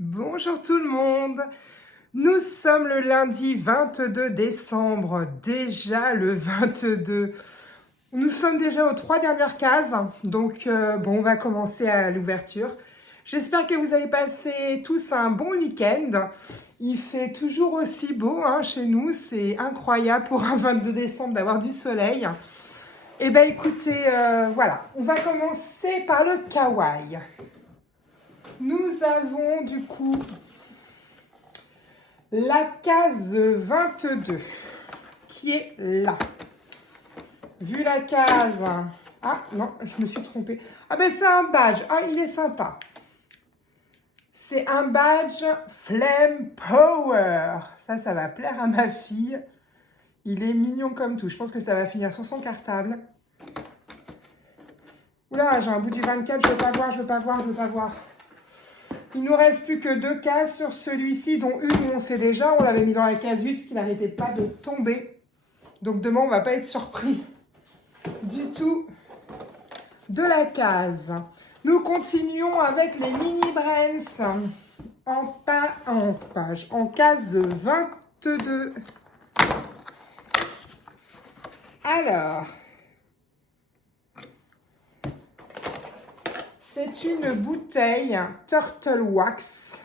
Bonjour tout le monde, nous sommes le lundi 22 décembre, déjà le 22. Nous sommes déjà aux 3 dernières cases, donc on va commencer à l'ouverture. J'espère que vous avez passé tous un bon week-end. Il fait toujours aussi beau chez nous, c'est incroyable pour un 22 décembre d'avoir du soleil. Eh bien écoutez, voilà, on va commencer par le kawaii. Nous avons du coup la case 22 qui est là. Vu la case... Ah non, je me suis trompée. Ah ben c'est un badge. Ah, il est sympa. C'est un badge Flame Power. Ça va plaire à ma fille. Il est mignon comme tout. Je pense que ça va finir sur son cartable. Oula, j'ai un bout du 24. Je veux pas voir. Il nous reste plus que 2 cases sur celui-ci, dont une où on sait déjà. On l'avait mis dans la case 8 parce qu'il n'arrêtait pas de tomber. Donc demain, on ne va pas être surpris du tout de la case. Nous continuons avec les mini Brands en case 22. Alors, c'est une bouteille Turtle Wax,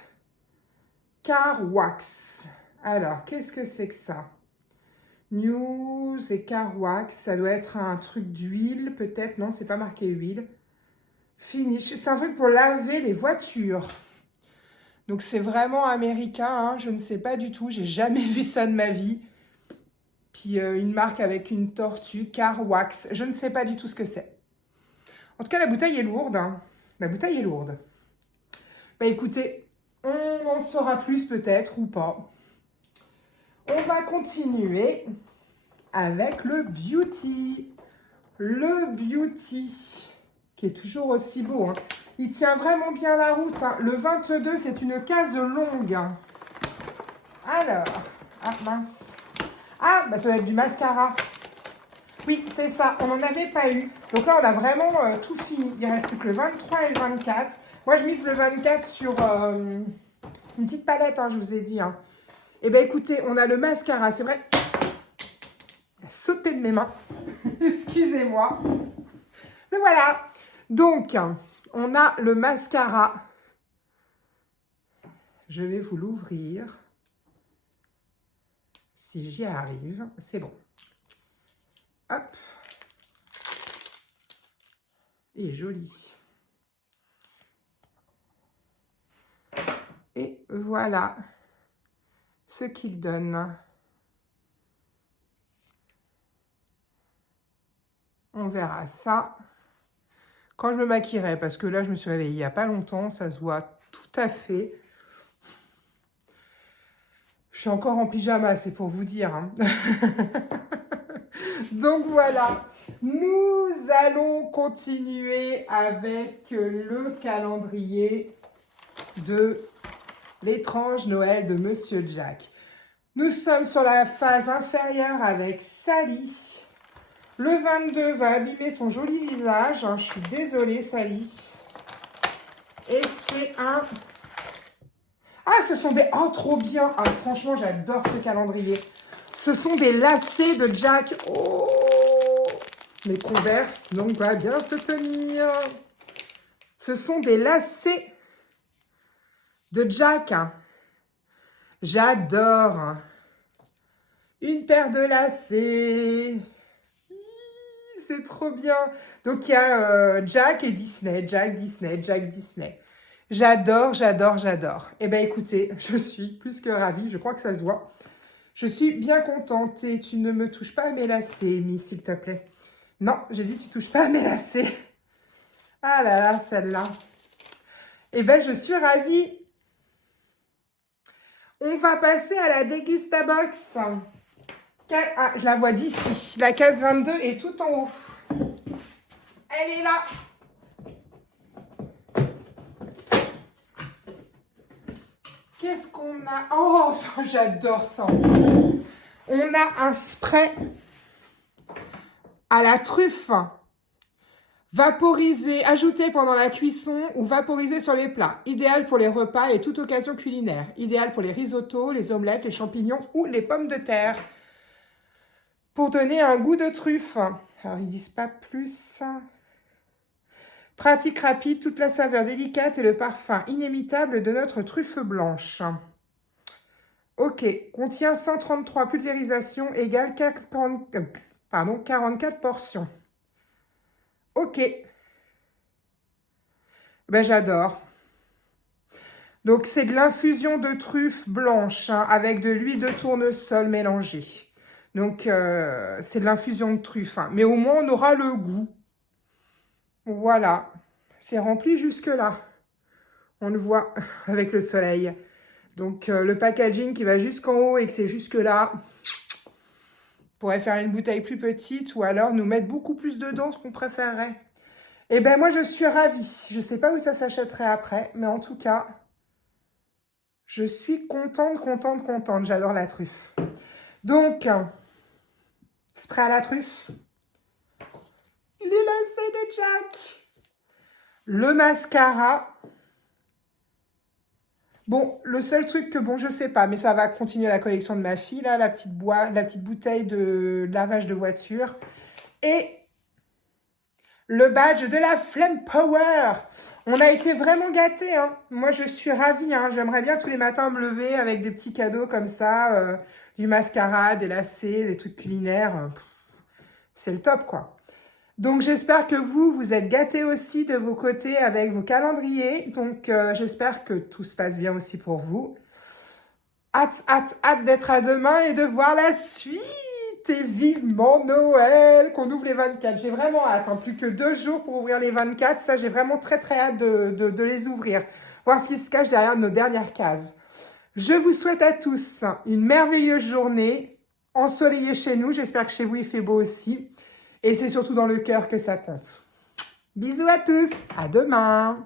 Car Wax. Alors, qu'est-ce que c'est que ça? News et Car Wax, ça doit être un truc d'huile, peut-être. Non, c'est pas marqué huile. Finish, c'est un truc pour laver les voitures. Donc, c'est vraiment américain, je ne sais pas du tout. J'ai jamais vu ça de ma vie. Puis, une marque avec une tortue, Car Wax. Je ne sais pas du tout ce que c'est. En tout cas, la bouteille est lourde. La bouteille est lourde. Bah, écoutez, on en saura plus peut-être ou pas. On va continuer avec le Beauty. Le Beauty, qui est toujours aussi beau. Il tient vraiment bien la route. Le 22, c'est une case longue. Alors, ah mince. Ah, bah ça doit être du mascara. Oui, c'est ça, on n'en avait pas eu. Donc là, on a vraiment tout fini. Il ne reste plus que le 23 et le 24. Moi, je mise le 24 sur une petite palette, je vous ai dit. Eh bien, écoutez, on a le mascara. C'est vrai, il a sauté de mes mains. Excusez-moi. Le voilà. Donc, on a le mascara. Je vais vous l'ouvrir. Si j'y arrive, c'est bon. Hop. Il est joli. Et voilà ce qu'il donne. On verra ça quand je me maquillerai, parce que là, je me suis réveillée il n'y a pas longtemps, ça se voit tout à fait. Je suis encore en pyjama, c'est pour vous dire. Donc voilà, nous allons continuer avec le calendrier de l'étrange Noël de Monsieur Jack. Nous sommes sur la phase inférieure avec Sally. Le 22 va abîmer son joli visage. Je suis désolée, Sally. Et c'est un... Ah, ce sont des... Oh, trop bien. Ah, franchement, j'adore ce calendrier. Ce sont des lacets de Jack. Oh, mes Converse, donc va bien se tenir. Ce sont des lacets de Jack. J'adore. Une paire de lacets. C'est trop bien. Donc, il y a Jack et Disney. Jack, Disney, Jack, Disney. J'adore. Eh bien, écoutez, je suis plus que ravie. Je crois que ça se voit. Je suis bien contente. Et tu ne me touches pas à mes lacets, Miss, s'il te plaît. Non, j'ai dit tu ne touches pas à mes lacets. Ah là là, celle-là. Eh bien, je suis ravie. On va passer à la Dégustabox. Ah, je la vois d'ici. La case 22 est tout en haut. Elle est là. Qu'est-ce qu'on a? Oh, j'adore ça en plus. On a un spray à la truffe. Vaporiser, ajouter pendant la cuisson ou vaporiser sur les plats. Idéal pour les repas et toute occasion culinaire. Idéal pour les risottos, les omelettes, les champignons ou les pommes de terre. Pour donner un goût de truffe. Alors, ils disent pas plus. Pratique rapide, toute la saveur délicate et le parfum inimitable de notre truffe blanche. Ok, contient 133 pulvérisations égale 44 portions. Ok. Ben, j'adore. Donc, c'est de l'infusion de truffe blanche hein, avec de l'huile de tournesol mélangée. Donc, c'est de l'infusion de truffe. Hein. Mais au moins, on aura le goût. Voilà. C'est rempli jusque-là. On le voit avec le soleil. Donc, le packaging qui va jusqu'en haut et que c'est jusque-là, on pourrait faire une bouteille plus petite ou alors nous mettre beaucoup plus dedans, ce qu'on préférerait. Eh bien, moi, je suis ravie. Je ne sais pas où ça s'achèterait après, mais en tout cas, je suis contente. J'adore la truffe. Donc, spray à la truffe. Les lacets de Jack. Le mascara. Bon, le seul truc que, bon, je sais pas, mais ça va continuer la collection de ma fille, là, la petite bouteille de lavage de voiture. Et le badge de la Flemme Power. On a été vraiment gâtés, hein. Moi, je suis ravie, hein. J'aimerais bien tous les matins me lever avec des petits cadeaux comme ça, du mascara, des lacets, des trucs culinaires. C'est le top, quoi. Donc, j'espère que vous êtes gâtés aussi de vos côtés avec vos calendriers. Donc, j'espère que tout se passe bien aussi pour vous. Hâte d'être à demain et de voir la suite. Et vivement Noël, qu'on ouvre les 24. J'ai vraiment hâte, hein. Plus que 2 jours pour ouvrir les 24. Ça, j'ai vraiment très hâte de les ouvrir. Voir ce qui se cache derrière nos dernières cases. Je vous souhaite à tous une merveilleuse journée, ensoleillée chez nous. J'espère que chez vous, il fait beau aussi. Et c'est surtout dans le cœur que ça compte. Bisous à tous, à demain.